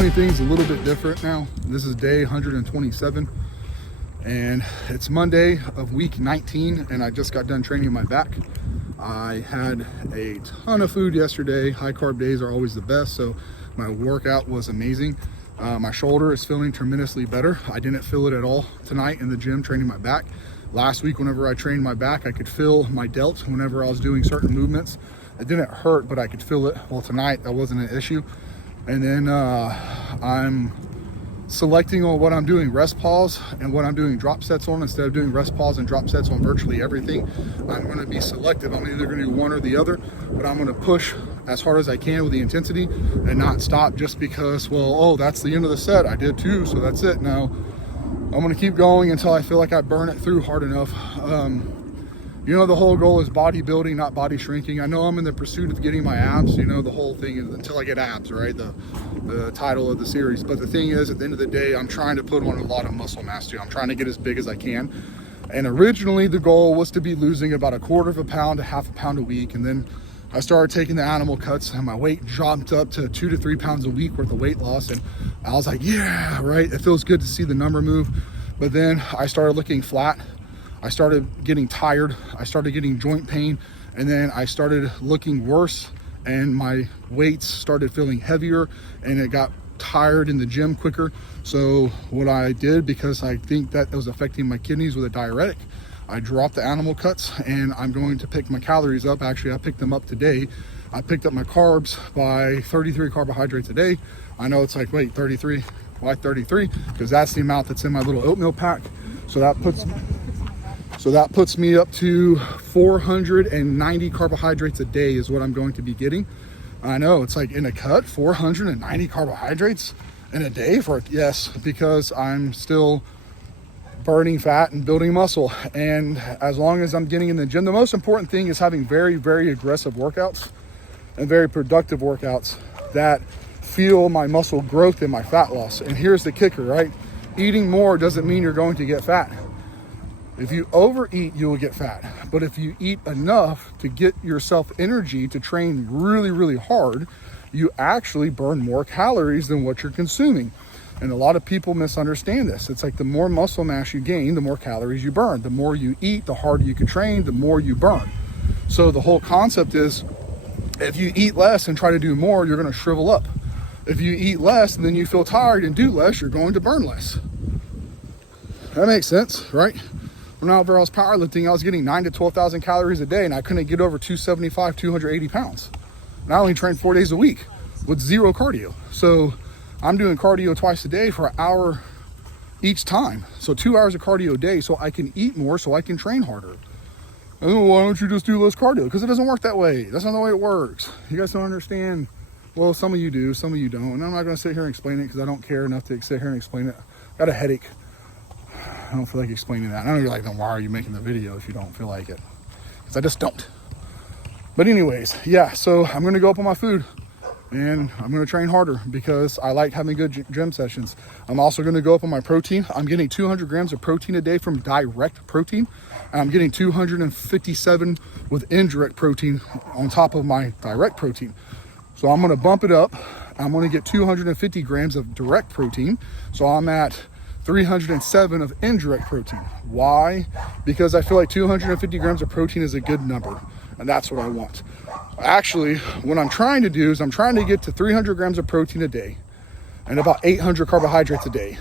doing things a little bit different now. This is day 127 and it's Monday of week 19 and I just got done training my back. I had a ton of food yesterday. High carb days are always the best, so my workout was amazing. My shoulder is feeling tremendously better. I didn't feel it at all tonight in the gym training my back. Last week, whenever I trained my back, I could feel my delt whenever I was doing certain movements. It didn't hurt, but I could feel it. Well, tonight that wasn't an issue. And then I'm selecting on what I'm doing rest pause and what I'm doing drop sets on. Instead of doing rest pause and drop sets on virtually everything, I'm going to be selective. I'm either going to do one or the other, but I'm going to push as hard as I can with the intensity and not stop just because, well, oh, that's the end of the set. I did two, so that's it. No, I'm going to keep going until I feel like I burn it through hard enough. You know, the whole goal is bodybuilding, not body shrinking. I know I'm in the pursuit of getting my abs. You know, the whole thing is until I get abs, right? The title of the series. But the thing is, at the end of the day, I'm trying to put on a lot of muscle mass too. I'm trying to get as big as I can. And originally the goal was to be losing about 1/4 pound to 1/2 pound a week. And then I started taking the animal cuts and my weight jumped up to 2 to 3 pounds a week worth of weight loss. And I was like, yeah, right. It feels good to see the number move. But then I started looking flat. I started getting tired. I started getting joint pain. And then I started looking worse and my weights started feeling heavier and it got tired in the gym quicker. So what I did, because I think that it was affecting my kidneys with a diuretic, I dropped the animal cuts and I'm going to pick my calories up. Actually, I picked them up today. I picked up my carbs by 33 carbohydrates a day. I know it's like, wait, 33? Why 33? Because that's the amount that's in my little oatmeal pack. So that puts me up to 490 carbohydrates a day is what I'm going to be getting. I know it's like in a cut, 490 carbohydrates in a day yes, because I'm still burning fat and building muscle. And as long as I'm getting in the gym, the most important thing is having very, very aggressive workouts and very productive workouts that fuel my muscle growth and my fat loss. And here's the kicker, right? Eating more doesn't mean you're going to get fat. If you overeat, you will get fat. But if you eat enough to get yourself energy to train really, really hard, you actually burn more calories than what you're consuming. And a lot of people misunderstand this. It's like the more muscle mass you gain, the more calories you burn. The more you eat, the harder you can train, the more you burn. So the whole concept is, if you eat less and try to do more, you're going to shrivel up. If you eat less and then you feel tired and do less, you're going to burn less. That makes sense, right? When I was powerlifting, I was getting 9,000 to 12,000 calories a day and I couldn't get over 275, 280 pounds. And I only trained 4 days a week with zero cardio. So I'm doing cardio twice a day for an hour each time. So 2 hours of cardio a day so I can eat more, so I can train harder. Oh, why don't you just do less cardio? Because it doesn't work that way. That's not the way it works. You guys don't understand. Well, some of you do, some of you don't. And I'm not going to sit here and explain it because I don't care enough to sit here and explain it. I got a headache. I don't feel like explaining that. I know you're like, then why are you making the video if you don't feel like it? Because I just don't. But anyways, yeah, so I'm going to go up on my food and I'm going to train harder because I like having good gym sessions. I'm also going to go up on my protein. I'm getting 200 grams of protein a day from direct protein. And I'm getting 257 with indirect protein on top of my direct protein. So I'm going to bump it up. I'm going to get 250 grams of direct protein. So I'm at 307 of indirect protein. Why? Because I feel like 250 grams of protein is a good number, and that's what I want. Actually, what I'm trying to do is I'm trying to get to 300 grams of protein a day and about 800 carbohydrates a day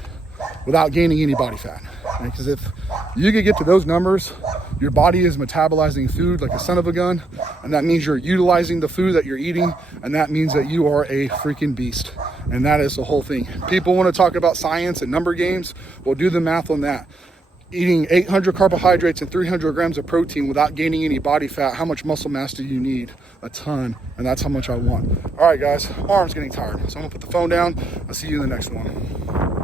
without gaining any body fat. Because if you can get to those numbers, your body is metabolizing food like a son of a gun, and that means you're utilizing the food that you're eating, and that means that you are a freaking beast. And that is the whole thing. People want to talk about science and number games. Well, do the math on that. Eating 800 carbohydrates and 300 grams of protein without gaining any body fat, how much muscle mass do you need? A ton. And that's how much I want. All right, guys, my arm's getting tired. So I'm going to put the phone down. I'll see you in the next one.